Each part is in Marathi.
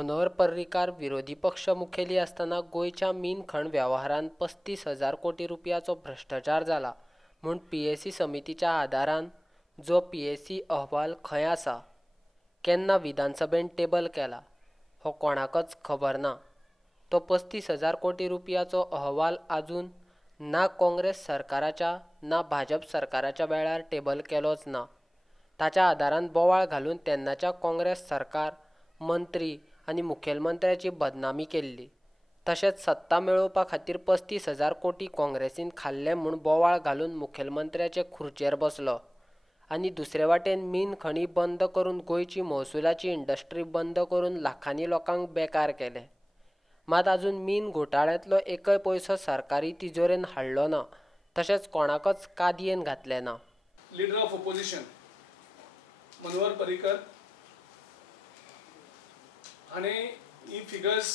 मनोहर पर्रीकार विरोधी पक्ष मुखेली असताना गोयच्या मिनखण वेव्हारांत 35,000 कोटी रुपयाचो भ्रष्टाचार जाला म्हूण पीएसी समितीच्या आदारान जो पीएसी अहवाल खंय आसा, केन्ना विधानसभेन टेबल केला हो कोणाकच खबर ना. तो 35,000 कोटी रुपयाचो अहवाल आजून ना काँग्रेस सरकाराच्या ना भाजप सरकाराच्या वेळार टेबल केलोच ना. ताच्या आदारान बोवाळ घालून तेन्नाच्या काँग्रेस सरकार, मंत्री आनी मुखेलमंत्र्याची बदनामी केल्ली. तशेंच सत्ता मेळोवपा खातीर 35,000 कोटी काँग्रेसीन खाल्ले म्हूण बोवाळ घालून मुखेलमंत्र्याचे खुर्चेर बसलो आनी दुसरे वाटेन मिन खणी बंद करून गोंयची महसुलाची इंडस्ट्री बंद करून लाखांनी लोकांक बेकार केले. मात आजून मिन घोटाळ्यांतलो एकय पयसो सरकारी तिजोरेन हाडलो ना, तशेंच कोणाकच कादयेन घातले ना. Leader of opposition Manohar Parrikar हाणे ही फिगर्स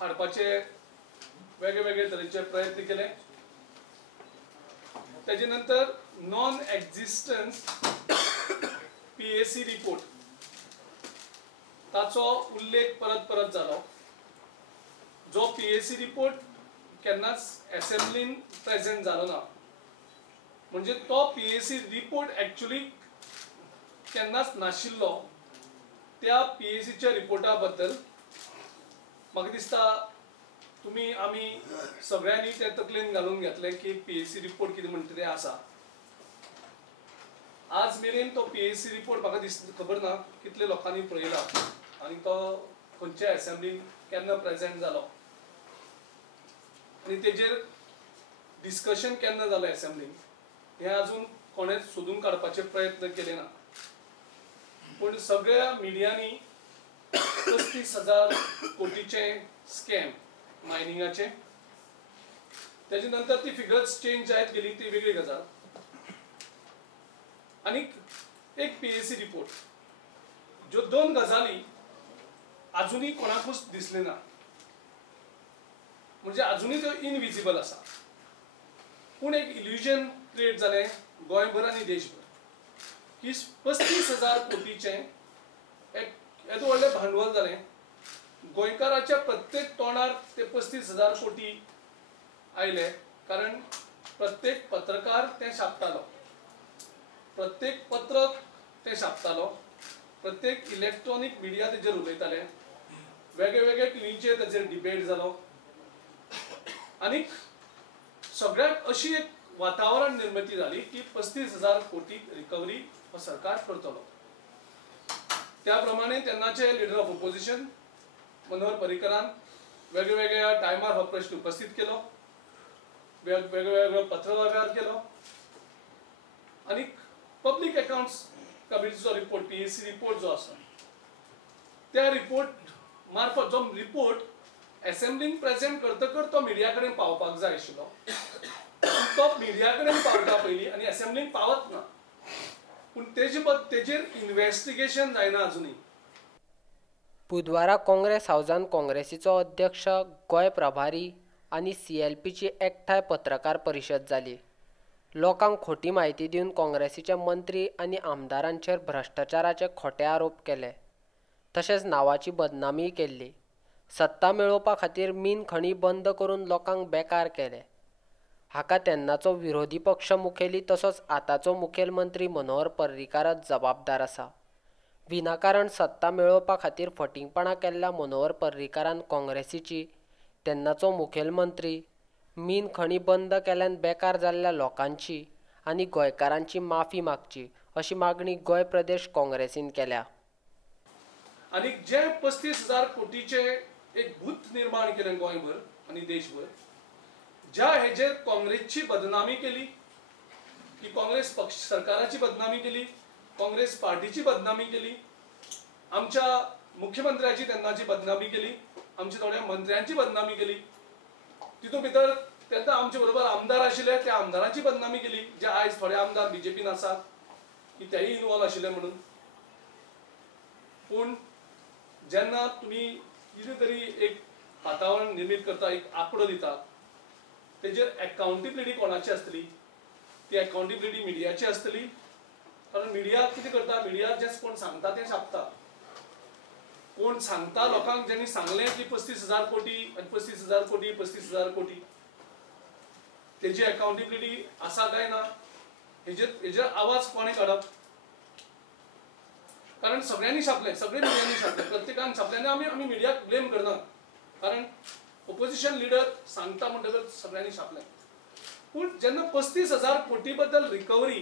हाडपाचे वेगळे वेगळे तरेचे प्रयत्न केले. त्याचे नंतर नॉन एक्झिस्टन्स पीएसी रिपोर्ट ताचो उल्लेख परत परत जालो. जो पीएसी रिपोर्ट केन्नाच असेंब्लीन प्रेझेंट जालो ना, म्हणजे तो पीएसी रिपोर्ट एक्चुअली केन्नाच नाशिल्लो. त्या पीएसीच्या रिपोर्टा बद्दल म्हाका दिसता आमी सगळ्यांनी ते तकलेन घालून घेतले की पीएसी रिपोर्ट कितें म्हणटा तें आसा. आज मेरेन तो पीएसी रिपोर्ट म्हाका खबर ना कितले लोकांनी पळयला आनी तो खंयच्या असेंब्लीन केन्ना प्रेझेंट जालो आनी तेजेर डिस्कशन केन्ना जालें असेंब्लीन हें आजून कोणेच सोदून काडपाचे प्रयत्न केले ना. पूण सगळ्या मिडियांनी 35,000 कोटीचे स्कॅम मायनिंगाचे, त्याच्या नंतर ती फिगर्स चेंज जायत गेली ती वेगळी गजाल. आनी एक पीएसी रिपोर्ट, ज्यो दोन गजाली आजुनूय कोणाकूच दिसले ना, म्हणजे आजुनूय त्यो इनविजिबल आसा. पूण एक इल्युजन क्रिएट जालें गोंयभर आनी देशभर की 35,000 कोटीचे एक येदो व्हडलें भांडवल जालें. गोंयकाराच्या प्रत्येक तोंडार ते 35,000 कोटी आयले, कारण प्रत्येक पत्रकार ते छापतालो, प्रत्येक पत्रक ते छापतालो, प्रत्येक इलेक्ट्रॉनिक मिडिया तेजेर उलयताले, वेगळे वेगळे टिव्हीचेर तेजेर डिबेट जालो. आनी सगळ्याक अशी एक वातावरण निर्मिती जाली की 35,000 कोटी रिकवरी हो सरकार करतलो. त्या प्रमाणे तेन्नाचे लीडर ऑफ ऑपोजिशन मनोहर पर्रीकरान वेगळ्या वेगळ्या टायमार हो प्रश्न उपस्थित केलो, वेगवेगळो पत्रव्यवहार केलो आनी पब्लीक अकाउंट्स कमिटीचो रिपोर्ट पीएसी रिपोर्ट जो आसा त्या रिपोर्ट मार्फत जो रिपोर्ट असेंब्लीन प्रेझेंट करतकर तो मिडिया कडेन पावपाक जाय आशिल्लो. तो मिडिया कडेन पावता पयलीं आनी असेंब्लीन पावत ना, पूण तेजेर इन्व्हेस्टिगेशन जायना आजुनूय. बुधवारा काँग्रेस हावजान काँग्रेसीचो अध्यक्ष, गोंय प्रभारी आनी सीएलपीची एकठांय पत्रकार परिशद जाली. लोकांक खोटी म्हायती दिवन काँग्रेसीचे मंत्री आनी आमदारांचेर भ्रष्टाचाराचे खोटे आरोप केले, तशेंच नांवाची बदनामीय केल्ली. सत्ता मेळोवपा खातीर मिन खणी बंद करून लोकांक बेकार केले. हाका तेन्नाचो विरोधी पक्ष मुखेली तसोच आतांचो मुखेलमंत्री मनोहर पर्रीकारच जबाबदार आसा. विनाकारण सत्ता मेळोवपा खातीर फटिंगपणां केल्ल्या मनोहर पर्रीकारान काँग्रेसीची, तेन्नाचो मुखेलमंत्री, मिन खणी बंद केल्ल्यान बेकार जाल्ल्या लोकांची आनी गोंयकारांची माफी मागची अशी मागणी गोंय प्रदेश काँग्रेसीन केल्या. आनी जे 35,000 कोटीचे एक भूत निर्माण केलें गोंयभर आनी देशभर, ज्या हेजेर काँग्रेसची बदनामी केली, की काँग्रेस पक्ष सरकाराची बदनामी केली, काँग्रेस पार्टीची बदनामी केली, आमच्या मुख्यमंत्र्याची तेन्नाची बदनामी केली, आमच्या थोड्या मंत्र्यांची बदनामी केली, तितून भितर तेन्ना आमचे बरोबर आमदार आशिल्ले त्या आमदारांची बदनामी केली, जे आयज थोडे आमदार बीजेपीन आसात की तेय इनवॉल्व आशिल्ले म्हणून. पूण जेन्ना तुमी कितें तरी एक वातावरण निर्मीत करता, एक आंकडो दिता, तेजेर अकाउंटेबिलिटी कोणाची आसतली? ती अकाउंटेबिलिटी मिडियाची आसतली. कारण मिडिया कितें करता, मिडिया जे कोण सांगता ते छापता. कोण सांगता लोकांक ज्यांनी सांगले की 35,000 कोटी आणि 35,000 कोटी 35,000 कोटी तेजी अकाउंटेबिलिटी आसा काय ना हेजेर आवाज कोणे काडप कारण सगळ्यांनी छापले सगळे मिडियांनी छापले प्रत्येकान छापले आमी मिडियाक ब्लेम करना कारण ऑपोजिशन लिडर सांगता म्हणटकर सगळ्यांनी छापले पण जेन्ना 35,000 कोटी बद्दल रिकवरी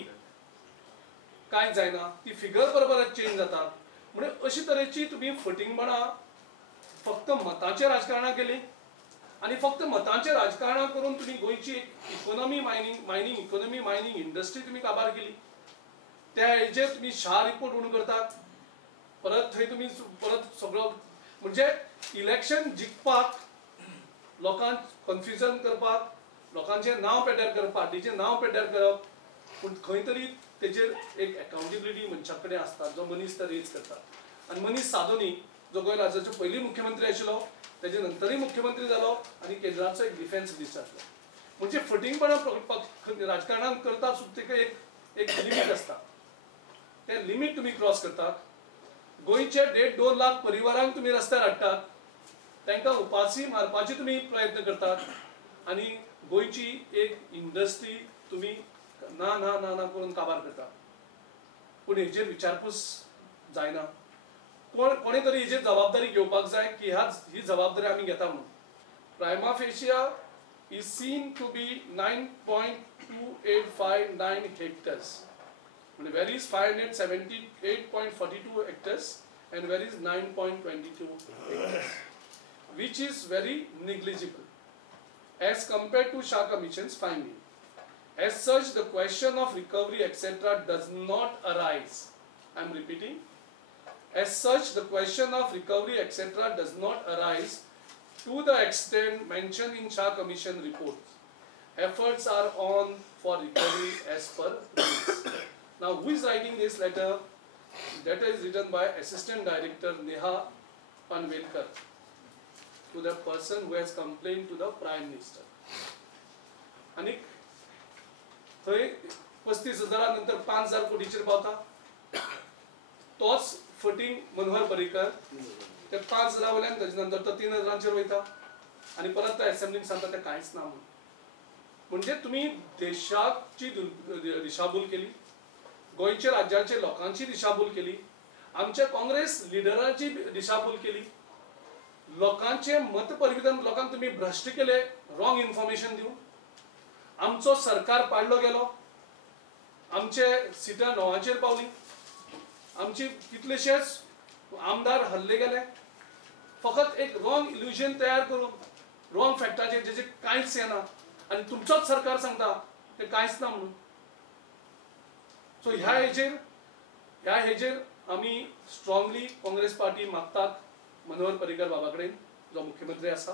कांय जायना ती फिगर बरोबर चेंज जाता म्हणजे अशी तरेची तुम्ही फटिंगपणां फक्त मतांचे राजकारणां केली आणि फक्त मतांचे राजकारणां करून तुम्ही गोयची इकॉनॉमी मायनिंग इंडस्ट्री तुम्ही काबार केली त्या हेजेर तुम्ही शाह रिपोर्ट म्हणून करतात परत थंय तुम्ही परत सगळो म्हणजे इलेक्शन जिखपाक लोकांक कन्फ्युजन करपाक लोकांचें नांव पेड्यार करप पार्टीचें नांव पेड्यार करप पूण खंय तरी तेजेर एक अकाउंटेबिलिटी मनशा कडेन आसता जो मनीस तो रेज करता आनी मनीस सादो न्ही जो गोंय राज्याचो पयली मुख्यमंत्री आशिल्लो तेजे नंतरय मुख्यमंत्री जालो आनी केंद्राचो एक डिफेन्स मिनिस्टर आसलो म्हणजे फटिंगपणां राजकारणांत करता सुद्दां तेका एक लिमीट आसता तें लिमीट तुमी क्रॉस करतात गोंयचे 1.5-2 लाख परिवारांक तुम्ही रस्त्यार हाडटात तांकां उपासी मारपाचे तुम्ही प्रयत्न करतात आणि गोंयची एक इंडस्ट्री तुम्ही ना ना ना ना करून काबार करता पूण हेजेर विचारपूस जायना कोणी तरी हेजेर जबाबदारी घेवपाक जाय की ही जबाबदारी आमी घेता म्हणून prima facie is seen to be 9.2859 hectares where is 578.42 hectares and where is 9.22 hectares, which is very negligible as compared to Shah Commission's finding. As such, the question of recovery etc. does not arise. I am repeating. As such, the question of recovery etc. does not arise to the extent mentioned in Shah Commission reports. Efforts are on for recovery as per rules. Now, who is writing this letter? Letter is written by Assistant Director Neha Panvelkar to the person who has complained to the Prime Minister. आणि थंय 35,000 नंतर 5,000 कोटीचेर पावता तोच फटींग मनोहर पर्रीकर ते 5,000 वयल्यान तेजे नंतर तो 3,000चेर वयता आणि परत त्या असेंब्लीक सांगता ते कांयच ना म्हणून म्हणजे तुम्ही देशाची दिशाभूल केली गोयच्या राज्याचे लोकांची दिशाभूल केली आमच्या काँग्रेस लिडरांची दिशाभूल केली लोकांचे मतपरिवर्तन लोकांक तुम्ही भ्रष्ट केले रॉंग इन्फॉर्मेशन दिवन आमचो सरकार पाडलो गेलो आमचे सिटां नोवाचेर पावली आमची कितलेशेच आमदार हल्ले गेले फकत एक रॉंग इल्युजन तयार करून रॉंग फॅक्टाचेर जेचे कांयच येना आणि तुमचोच सरकार सांगता ते कांयच ना म्हणून सो ह्या हेजेर आमी स्ट्रॉंगली काँग्रेस पार्टी मागतात मनोहर पर्रीकर बाबा कडेन जो मुख्यमंत्री आसा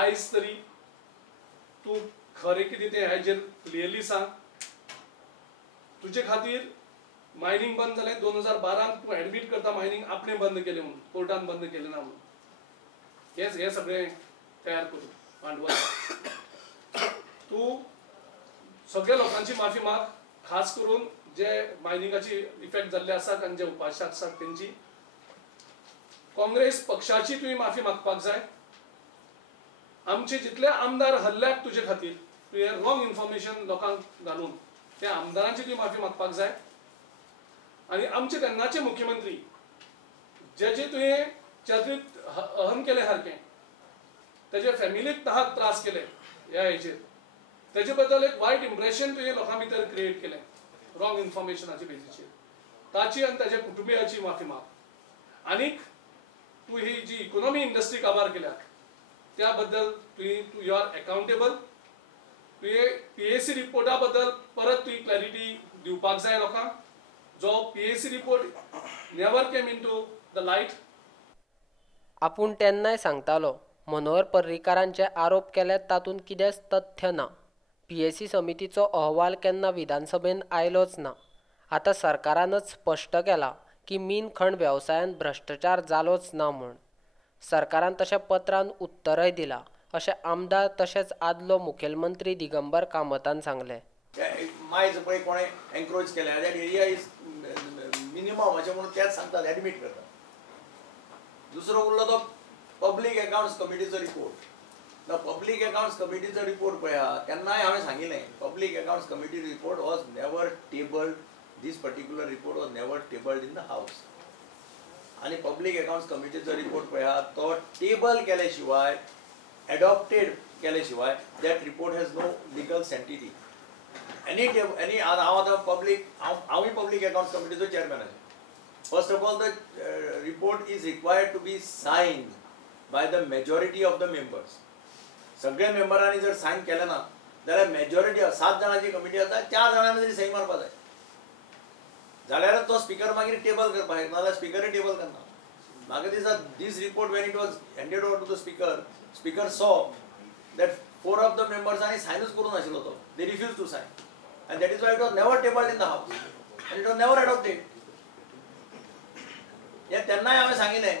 आयज तरी तूं खरें कितें तें हेजेर क्लियरली सांग तुजे खातीर मायनिंग बंद जालें 2012 तूं एडमीट करता मायनिंग आपणें बंद केलें म्हणून कोर्टान बंद केलें ना म्हणून हे सगळें तयार करून भांडवल तूं सगळ्या लोकांची माफी माग खास करून जे मायनिंगाची इफेक्ट जाल्ले आसात आनी जे उपाशी आसात तेंची काँग्रेस पक्षाची तुवें माफी मागपाक जाय आमचे जितले आमदार हल्ल्यात तुजे खातीर तुवें रॉंग इन्फॉर्मेशन लोकांक घालून त्या आमदारांची तुवें माफी मागपाक जाय आनी आमचे तेन्नाचे मुख्यमंत्री जे तुवें चर्चीत हन केले सारकें तेजे फॅमिलीक नाहक त्रास केले ह्या हेजेर तेजे बद्दल एक वायट इम्प्रेशन तुवें लोकां भितर क्रिएट केलें रॉंग इन्फॉर्मेशनाच्या बेजीचेर ताची आनी ताच्या कुटुंबियाची माफी माग आनीक तूं ही जी इकॉनॉमी इंडस्ट्री काबार केल्या त्या बद्दल तूं यू आर अकाउंटेबल तुवें PAC रिपोर्टा बद्दल परत तुवें क्लॅरिटी दिवपाक जाय लोकांक जो PAC report never came into the light आपूण तेन्नाय सांगतालो मनोहर पर्रीकारांचे आरोप केल्यात तातूंत कितेंच तथ्य ना PAC समितीचो अहवाल केन्ना विधानसभेन आयलोच ना आतां सरकारानच स्पश्ट केला की मीन खण वेवसायांत भ्रश्टाचार जालोच ना म्हूण सरकारान तशें पत्रान उत्तरय दिलां अशें आमदार तशेंच आदलो मुखेलमंत्री दिगंबर कामतान सांगलें मायज पळय कोणें एनक्रोच केल्या दॅट एरिया इज मिनिमम अशें म्हणून तेच सांगतात एडमीट करतात दुसरो उरलो तो पब्लीक अकाउंट्स कमिटीचो रिपोर्ट. पब्लीक अकाउंट्स कमिटीचो रिपोर्ट पळय आहा तेन्नाय हांवें सांगिल्लें public accounts committee report was never tabled. This particular report was never tabled in the house. आणि पब्लीक अकाउंट्स कमिटीचो रिपोर्ट पळय आहा तो टेबल केले शिवाय एडॉप्टेड केले शिवाय that report has no legal sanctity. हांव आतां हांवूय पब्लीक अकाउंट्स कमिटीचो चेअरमॅन आसा. First of all the report is required to be sign by the majority of the members. सगळ्या मेंबरांनी जर सायन केलें ना जाल्यार मेजॉरिटी 7 जाणांची कमिटी आसा 4 जाणांनी तरी सही मारपा जाय. जाल्यार तो स्पीकर मागीर टेबल करपाक शकता नाल्यार स्पीकरूय टेबल करना. म्हाका दिसता this report when it was handed over to the speaker saw that 4 of the मेंबर्सांनी सायनूच करूं नाशिल्लो तो. They refuse to sign and that is why it was never tabled in the house and it was never adopted. हे तेन्नाय हांवें सांगिल्लें